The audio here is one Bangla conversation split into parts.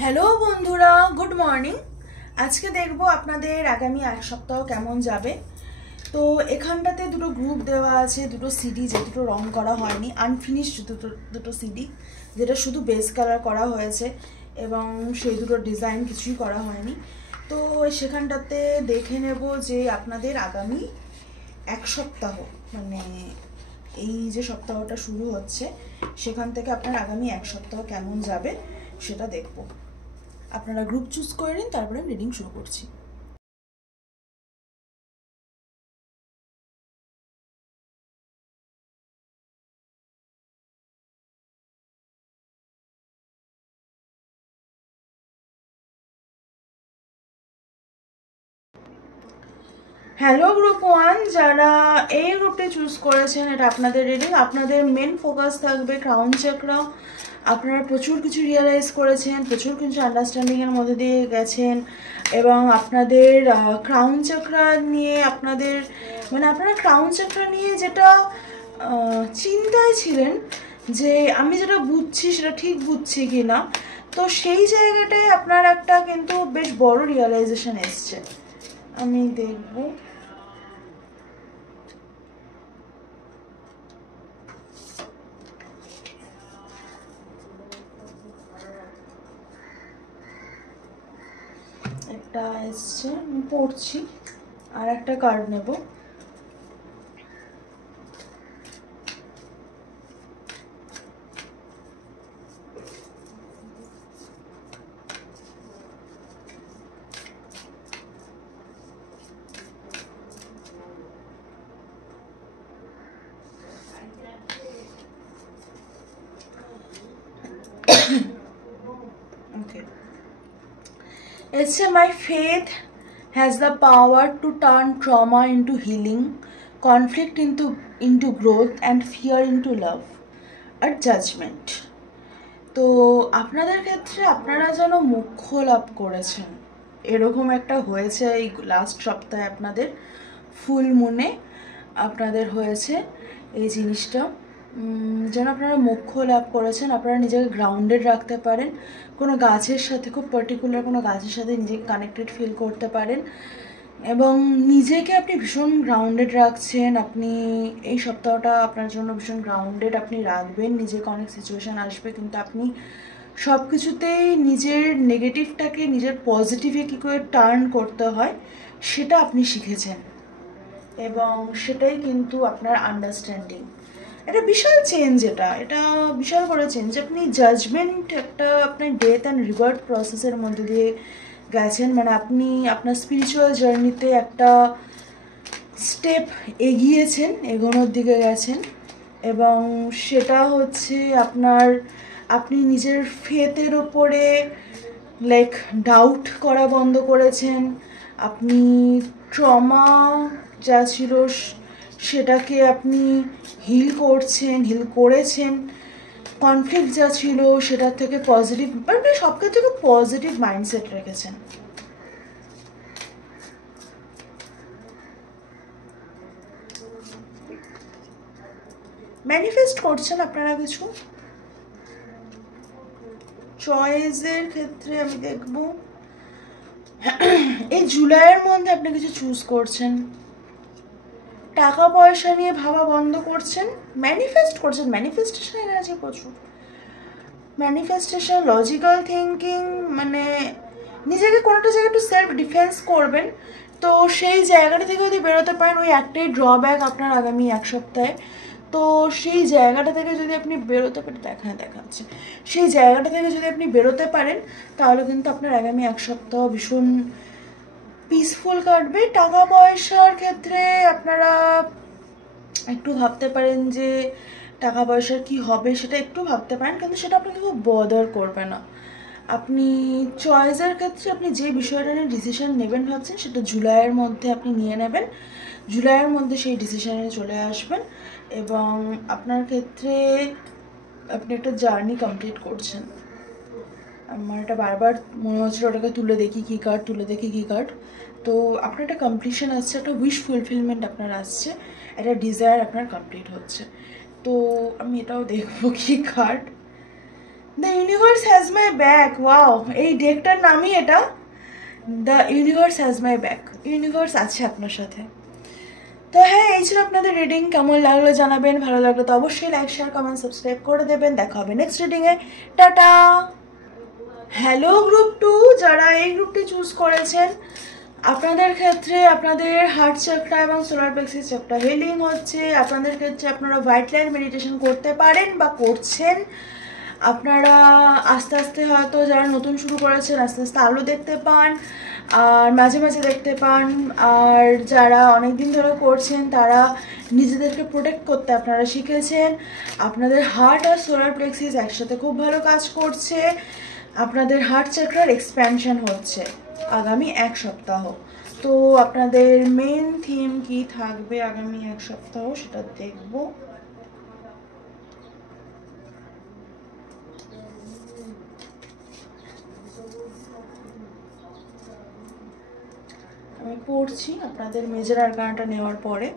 হ্যালো বন্ধুরা, গুড মর্নিং। আজকে দেখব আপনাদের আগামী এক সপ্তাহ কেমন যাবে। তো এখানটাতে দুটো গ্রুপ দেওয়া আছে, দুটো সিডি যে দুটো রং করা হয়নি, আনফিনিশড দুটো সিডি যেটা শুধু বেস কালার করা হয়েছে এবং সেই দুটো ডিজাইন কিছুই করা হয়নি। তো সেখানটাতে দেখে নেব যে আপনাদের আগামী এক সপ্তাহ, মানে এই যে সপ্তাহটা শুরু হচ্ছে সেখান থেকে আপনার আগামী এক সপ্তাহ কেমন যাবে সেটা দেখব। আপনারা গ্রুপ চুজ করে নিন, তারপরে রিডিং শুরু করছি। হ্যালো গ্রুপ ওয়ান, যারা এই গ্রুপটি চুজ করেছেন, এটা আপনাদের রিডিং। আপনাদের মেন ফোকাস থাকবে ক্রাউন চাকরা। আপনারা প্রচুর কিছু রিয়েলাইজ করেছেন, প্রচুর কিছু আন্ডারস্ট্যান্ডিংয়ের মধ্যে দিয়ে গেছেন এবং আপনাদের ক্রাউন চাকরা নিয়ে আপনাদের আপনারা ক্রাউন চাকরা নিয়ে যেটা চিন্তায় ছিলেন যে আমি যেটা বুঝছি সেটা ঠিক বুঝছি কি না, তো সেই জায়গাটায় আপনার একটা কিন্তু বেশ বড় রিয়েলাইজেশন এসছে। আমি দেখব একটা এসছে, আমি পড়ছি, আর একটা কার্ড নেব। Okay. It's my faith has the power to turn trauma into healing, conflict into growth, and fear into love আর জাজমেন্ট। তো আপনাদের ক্ষেত্রে আপনারা যেন মোক্ষ লাভ করেছেন এরকম একটা হয়েছে এই লাস্ট সপ্তাহে। আপনাদের ফুল মুনে আপনাদের হয়েছে এই জিনিসটা, যেন আপনারা মোক্ষ লাভ করেছেন। আপনারা নিজেকে গ্রাউন্ডেড রাখতে পারেন, কোনো গাছের সাথে, খুব পার্টিকুলার কোনো গাছের সাথে নিজেকে কানেক্টেড ফিল করতে পারেন এবং নিজেকে আপনি ভীষণ গ্রাউন্ডেড রাখছেন। আপনি এই সপ্তাহটা আপনার জন্য ভীষণ গ্রাউন্ডেড আপনি রাখবেন। নিজেকে, অনেক সিচুয়েশান আসবে কিন্তু আপনি সব কিছুতেই নিজের নেগেটিভটাকে নিজের পজিটিভে কী করে টার্ন করতে হয় সেটা আপনি শিখেছেন এবং সেটাই কিন্তু আপনার আন্ডারস্ট্যান্ডিং। এটা বিশাল চেঞ্জ, এটা বিশাল বড় চেঞ্জ। আপনি জাজমেন্ট, একটা আপনি ডেথ অ্যান্ড রিবার্থ প্রসেসের মধ্যে দিয়ে গেছেন, মানে আপনি আপনার স্পিরিচুয়াল জার্নিতে একটা স্টেপ এগিয়েছেন, এগোনোর দিকে গেছেন এবং সেটা হচ্ছে আপনি নিজের ফেথের ওপরে ডাউট করা বন্ধ করেছেন। আপনি ট্রমা যা ছিল সেটাকে আপনি হিল করেছেন। কনফ্লিক্ট যা ছিল সেটার থেকে পজিটিভ, মানে সব ক্ষেত্রে খুব পজিটিভ মাইন্ডসেট রেখেছেন। ম্যানিফেস্ট করছেন আপনারা কিছু। চয়েসের ক্ষেত্রে আমি দেখব এই জুলাইয়ের মধ্যে আপনি কিছু চুজ করছেন, টাকা পয়সা নিয়ে ভাবা বন্ধ করছেন, ম্যানিফেস্ট করছেন। ম্যানিফেস্টেশন এনার্জি প্রচুর, ম্যানিফেস্টেশন, লজিক্যাল থিঙ্কিং, মানে নিজেকে কোনোটা জায়গায় একটু সেলফ ডিফেন্স করবেন। তো সেই জায়গাটা থেকে যদি বেরোতে পারেন, ওই একটাই ড্রব্যাক আপনার আগামী এক সপ্তাহে, তো সেই জায়গাটা থেকে যদি আপনি বেরোতে পারেন, দেখাচ্ছে সেই জায়গাটা থেকে যদি আপনি বেরোতে পারেন তাহলে কিন্তু আপনার আগামী এক সপ্তাহ ভীষণ পিসফুল কাটবে। টাকা পয়সার ক্ষেত্রে আপনারা একটু ভাবতে পারেন যে টাকা পয়সার কী হবে, সেটা একটু ভাবতে পারেন, কিন্তু সেটা আপনাকে খুব বদার করবে না। আপনি চয়েসের ক্ষেত্রে আপনি যে বিষয়টা নিয়ে ডিসিশন নেবেন ভাবছেন সেটা জুলাইয়ের মধ্যে আপনি নিয়ে নেবেন, জুলাইয়ের মধ্যে সেই ডিসিশনে চলে আসবেন এবং আপনার ক্ষেত্রে আপনি একটা জার্নি কমপ্লিট করছেন। আমার এটা বারবার মনে হচ্ছিল ওটাকে তুলে দেখি কী কার্ড। তো আপনার একটা কমপ্লিশন আসছে, একটা উইশ ফুলফিলমেন্ট আপনার আসছে, একটা ডিজায়ার আপনার কমপ্লিট হচ্ছে। তো আমি এটাও দেখবো কি card. The universe has my back. Wow, এই ডেকটার নামই এটা, the universe has my back. Universe আছে আপনার সাথে। তো হ্যাঁ, এই ছিল আপনাদের রিডিং। কেমন লাগলো জানাবেন, ভালো লাগলো তো অবশ্যই লাইক শেয়ার কমেন্ট সাবস্ক্রাইব করে দেবেন। দেখা হবে নেক্সট রিডিংয়ে। টাটা। হ্যালো গ্রুপ 2, যারা এই গ্রুপটি চুজ করেছেন, আপনাদের ক্ষেত্রে আপনাদের হার্ট চক্রা এবং সোলার প্লেক্সাস চক্রা হিলিং হচ্ছে। আপনাদের ক্ষেত্রে আপনারা হোয়াইট লাইট মেডিটেশন করতে পারেন বা করছেন। আপনারা আস্তে আস্তে হয়তো যারা নতুন শুরু করেছেন আস্তে আস্তে আলো দেখতে পান আর মাঝে মাঝে দেখতে পান। আর যারা অনেক দিন ধরে করছেন তারা নিজেদেরকে প্রোটেক্ট করতে আপনারা শিখেছেন। আপনাদের হার্ট আর সোলার প্লেক্সাস একসাথে খুব ভালো কাজ করছে। আপনাদের হার্ট চক্রার এক্সপ্যানশন হচ্ছে আগামী এক সপ্তাহ। তো আপনাদের মেন থিম কি থাকবে আগামী এক সপ্তাহ সেটা দেখব। আমি পড়ছি আপনাদের মেজর আরকানাটা নেওয়ার পরে।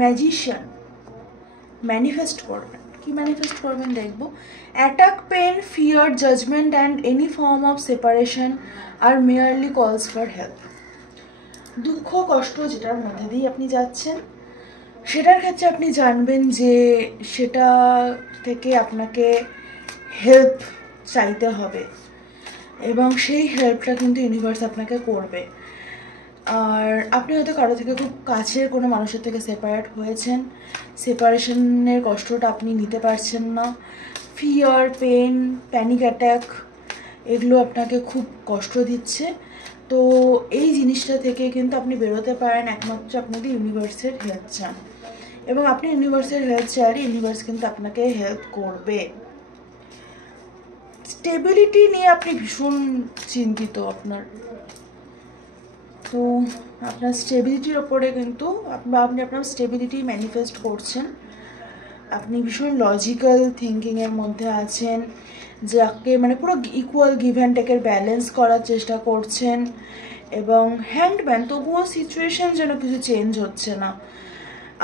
ম্যাজিশিয়ান, ম্যানিফেস্ট করবেন। কি ম্যানিফেস্ট করবেন দেখবো। Attack, pain, fear, judgement and any form of separation আর মেয়ারলি কলস ফর হেল্প। দুঃখ কষ্ট যেটার মধ্যে দিয়ে আপনি যাচ্ছেন সেটার ক্ষেত্রে আপনি জানবেন যে সেটা থেকে আপনাকে হেল্প চাইতে হবে এবং সেই হেল্পটা কিন্তু ইউনিভার্স আপনাকে করবে। আর আপনি হয়তো কারো থেকে খুব কাছের কোনো মানুষের থেকে সেপারেট হয়েছেন, সেপারেশনের কষ্টটা আপনি নিতে পারছেন না। ফিয়ার, পেন, প্যানিক অ্যাট্যাক এগুলো আপনাকে খুব কষ্ট দিচ্ছে। তো এই জিনিসটা থেকে কিন্তু আপনি বেরোতে পারেন একমাত্র আপনাদের ইউনিভার্সের হেল্প চান এবং আপনি ইউনিভার্সের হেল্প চাইলে ইউনিভার্স কিন্তু আপনাকে হেল্প করবে। স্টেবিলিটি নিয়ে আপনি ভীষণ চিন্তিত আপনার। তো আপনার স্টেবিলিটির ওপরে কিন্তু আপনি আপনার স্টেবিলিটি ম্যানিফেস্ট করছেন। আপনি ভীষণ লজিক্যাল থিঙ্কিংয়ের মধ্যে আছেন, যাকে মানে পুরো ইকুয়াল গিভ অ্যান্ড টেকের ব্যালেন্স করার চেষ্টা করছেন। এবং হ্যান্ডম্যান, তবুও সিচুয়েশন যেন কিছু চেঞ্জ হচ্ছে না।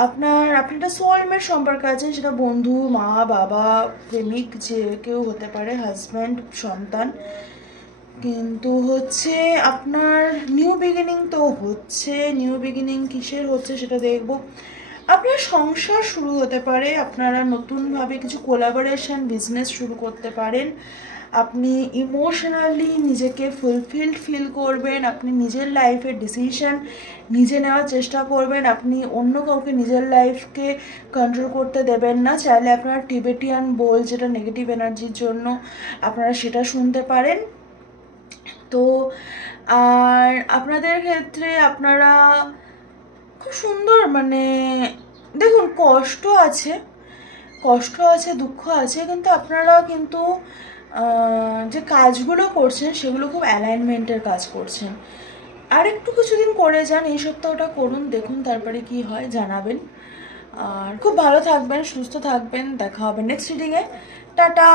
আপনি একটা সোলমেট সম্পর্কে আছেন, সেটা বন্ধু, মা, বাবা, প্রেমিক, যে কেউ হতে পারে, হাজব্যান্ড, সন্তান। কিন্তু হচ্ছে আপনার নিউ বিগিনিং তো হচ্ছে। নিউ বিগিনিং কিসের হচ্ছে সেটা দেখব। আপনার সংসার শুরু হতে পারে, আপনারা নতুনভাবে কিছু কোলাবোরেশন বিজনেস শুরু করতে পারেন। আপনি ইমোশনালি নিজেকে ফুলফিলড ফিল করবেন। আপনি নিজের লাইফের ডিসিশন নিজে নেওয়ার চেষ্টা করবেন। আপনি অন্য কাউকে নিজের লাইফকে কন্ট্রোল করতে দেবেন না। চাইলে আপনারা টিবেটিয়ান বোল, যেটা নেগেটিভ এনার্জির জন্য, আপনারা সেটা শুনতে পারেন। তো আর আপনাদের ক্ষেত্রে আপনারা খুব সুন্দর, মানে দেখুন কষ্ট আছে, দুঃখ আছে, কিন্তু আপনারা কিন্তু যে কাজগুলো করছেন সেগুলো খুব অ্যালাইনমেন্টের কাজ করছেন। আর একটু কিছুদিন করে যান, এই সপ্তাহটা করুন, দেখুন তারপরে কি হয় জানাবেন। আর খুব ভালো থাকবেন, সুস্থ থাকবেন। দেখা হবে নেক্সট রিডিংয়ে। টাটা।